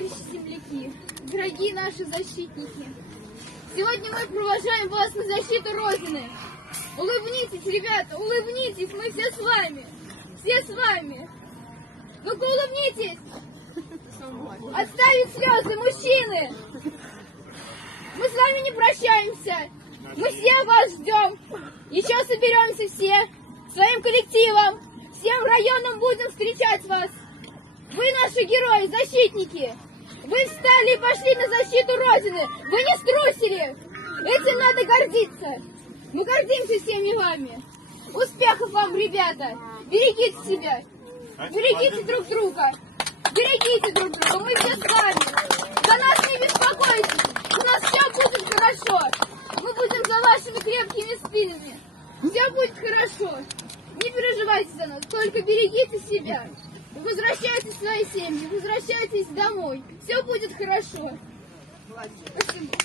товарищи земляки, дорогие наши защитники, сегодня мы провожаем вас на защиту Родины. Улыбнитесь, ребята, улыбнитесь, мы все с вами, все с вами. Ну-ка улыбнитесь. Отставить слезы, мужчины. Мы с вами не прощаемся. Мы все вас ждем. Еще соберемся все своим коллективом. Всем районам будем встречать вас. Вы наши герои, защитники. Вы встали и пошли на защиту Родины. Вы не струсили. Этим надо гордиться. Мы гордимся всеми вами. Успехов вам, ребята. Берегите себя. Берегите друг друга. Берегите друг друга. Мы все с вами. За нас не беспокойтесь. У нас все будет хорошо. Мы будем за вашими крепкими спинами. Все будет хорошо. Не переживайте за нас. Только берегите себя. Возвращайтесь в свои семьи. Возвращайтесь домой. Все будет хорошо. Спасибо.